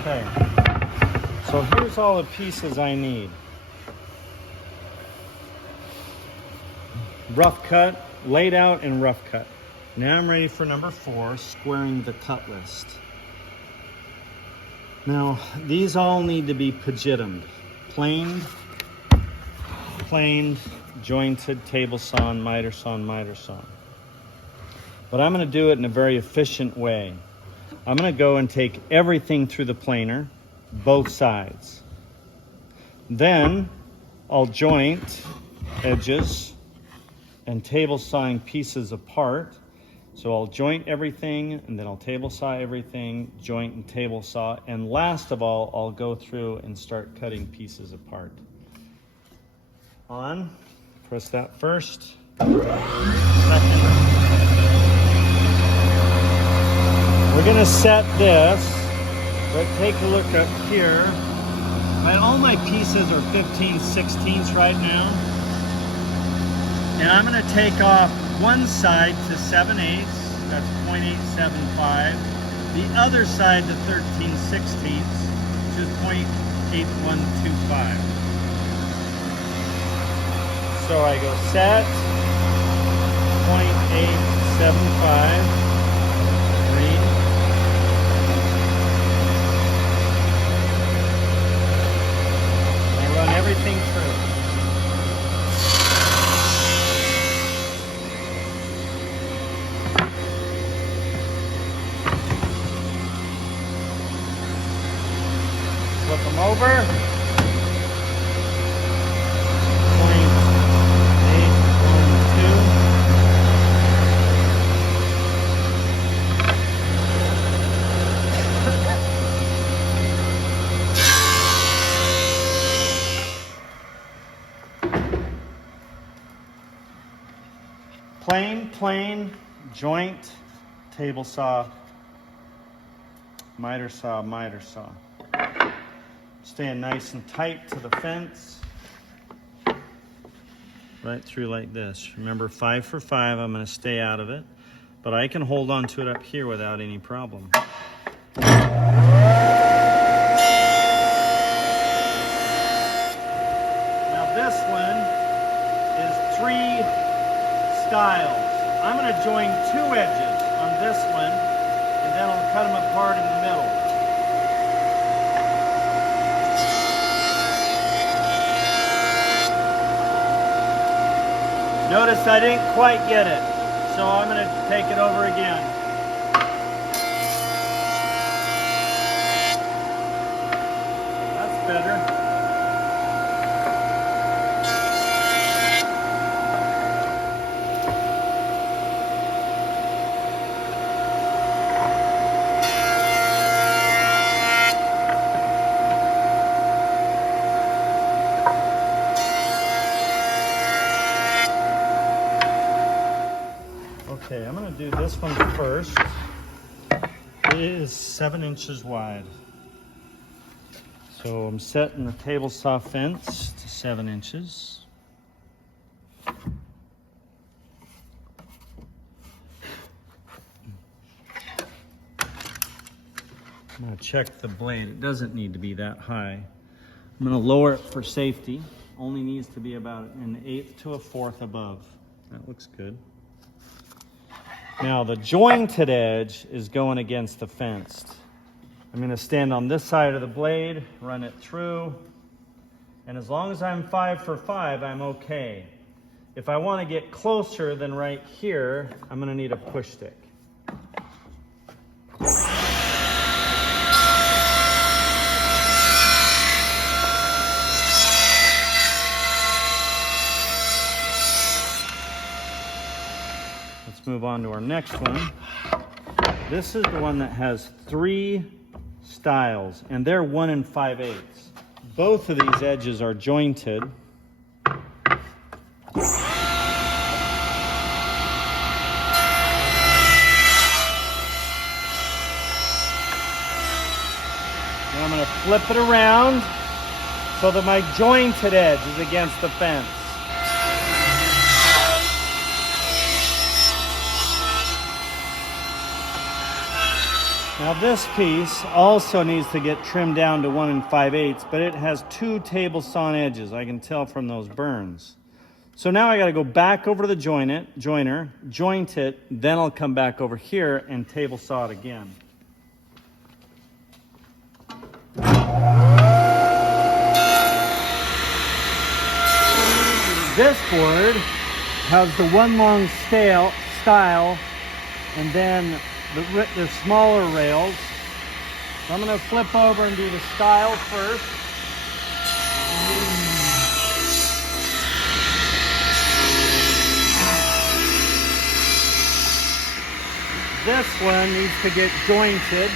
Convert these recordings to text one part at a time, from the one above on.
Okay, so here's all the pieces I need. Rough cut, laid out and rough cut. Now I'm ready for number 4, squaring the cut list. Now, these all need to be pagittumed, planed, jointed, table sawn, miter sawn, miter sawn. But I'm going to do it in a very efficient way. I'm going to go and take everything through the planer, both sides. Then I'll joint edges and table sawing pieces apart. So I'll joint everything, and then I'll table saw everything, joint and table saw, and last of all, I'll go through and start cutting pieces apart. On, press that first, second. We're gonna set this, but take a look up here. All my pieces are 15/16 right now. And I'm going to take off one side to 7/8, that's 0.875. The other side to 13/16, which is 0.8125. So I go set, 0.875, read. I run everything through. Flip them over. 0.812. Plane, joint, table saw, miter saw, miter saw. Staying nice and tight to the fence. Right through like this. Remember, 5 for 5, I'm going to stay out of it. But I can hold on to it up here without any problem. Now this one is 3 styles. I'm going to join 2 edges on this one, and then I'll cut them apart in the middle. Notice I didn't quite get it, so I'm going to take it over again. That's better. Okay, I'm going to do this one first. It is 7 inches wide. So I'm setting the table saw fence to 7 inches. I'm going to check the blade. It doesn't need to be that high. I'm going to lower it for safety. Only needs to be about an 1/8 to a 1/4 above. That looks good. Now the jointed edge is going against the fence. I'm going to stand on this side of the blade, run it through, and as long as I'm 5 for 5, I'm okay. If I want to get closer than right here, I'm going to need a push stick. Let's move on to our next one. This is the one that has 3 styles, and they're 1 5/8. Both of these edges are jointed. And I'm going to flip it around so that my jointed edge is against the fence. Now this piece also needs to get trimmed down to 1 5/8, but it has 2 table sawn edges. I can tell from those burns. So now I got to go back over to the joiner, joint it, then I'll come back over here and table saw it again. This board has the one long style and then the smaller rails. So I'm going to flip over and do the style first. This one needs to get jointed.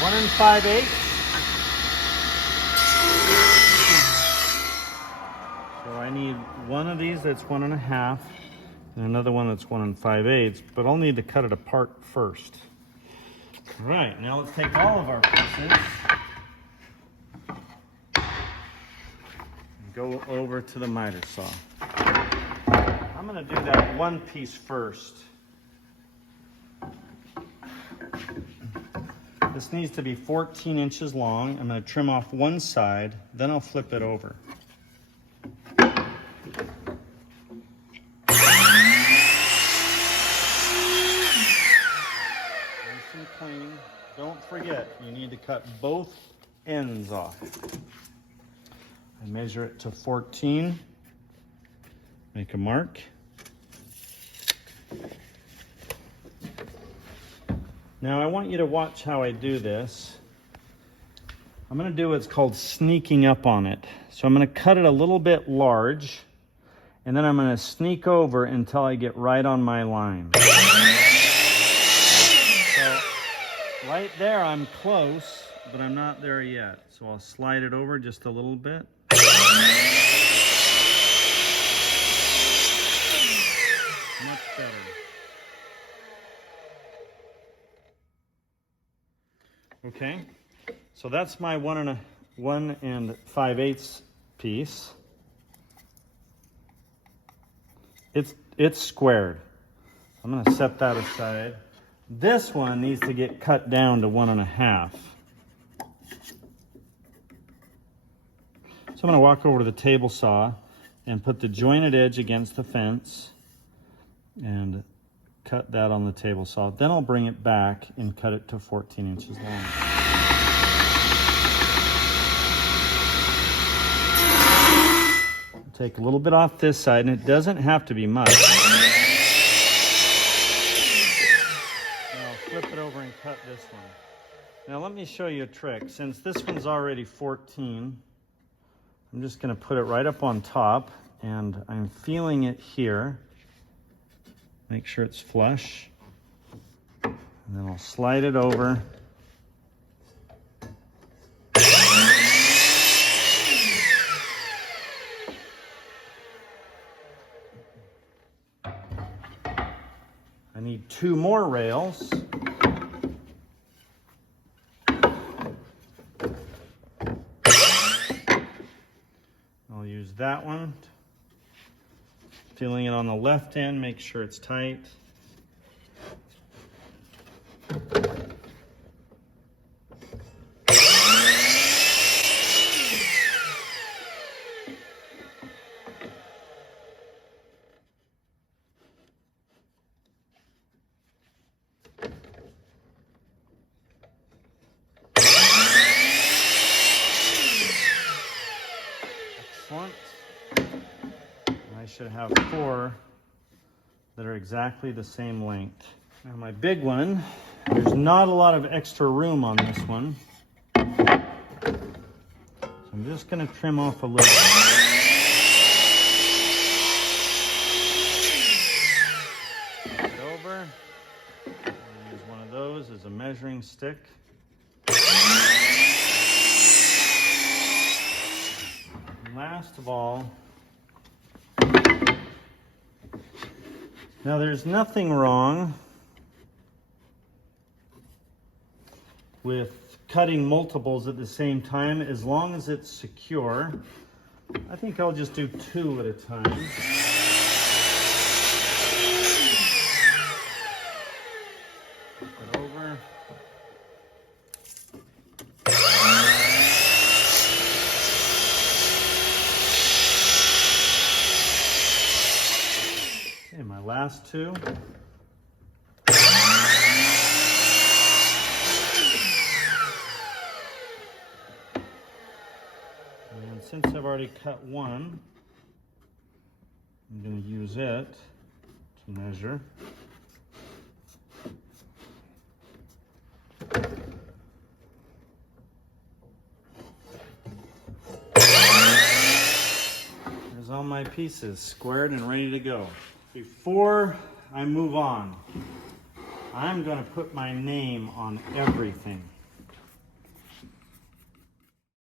One 5/8. So I need one of these that's 1 1/2 and another one that's 1 5/8, but I'll need to cut it apart first. All right, now let's take all of our pieces and go over to the miter saw. I'm going to do that one piece first. This needs to be 14 inches long. I'm going to trim off one side, then I'll flip it over. Nice and clean. Don't forget, you need to cut both ends off. I measure it to 14. Make a mark. Now I want you to watch how I do this. I'm going to do what's called sneaking up on it. So I'm going to cut it a little bit large, and then I'm going to sneak over until I get right on my line. So right there I'm close, but I'm not there yet. So I'll slide it over just a little bit. Much better. Okay, so that's my 1 5/8 piece. It's squared. I'm going to set that aside. This one needs to get cut down to 1 1/2. So I'm going to walk over to the table saw and put the jointed edge against the fence and cut that on the table saw. Then I'll bring it back and cut it to 14 inches long. Take a little bit off this side, and it doesn't have to be much. Now I'll flip it over and cut this one. Now let me show you a trick. Since this one's already 14, I'm just going to put it right up on top, and I'm feeling it here. Make sure it's flush. And then I'll slide it over. I need 2 more rails. I'll use that one. Feeling it on the left end, make sure it's tight. Excellent. I should have 4 that are exactly the same length. Now my big one, there's not a lot of extra room on this one. So I'm just going to trim off a little. Flip it over. I'll use one of those as a measuring stick. And last of all, now there's nothing wrong with cutting multiples at the same time as long as it's secure. I think I'll just do 2 at a time. Flip it over. Okay, my last 2. And since I've already cut one, I'm going to use it to measure. There's all my pieces squared and ready to go. Before I move on, I'm going to put my name on everything.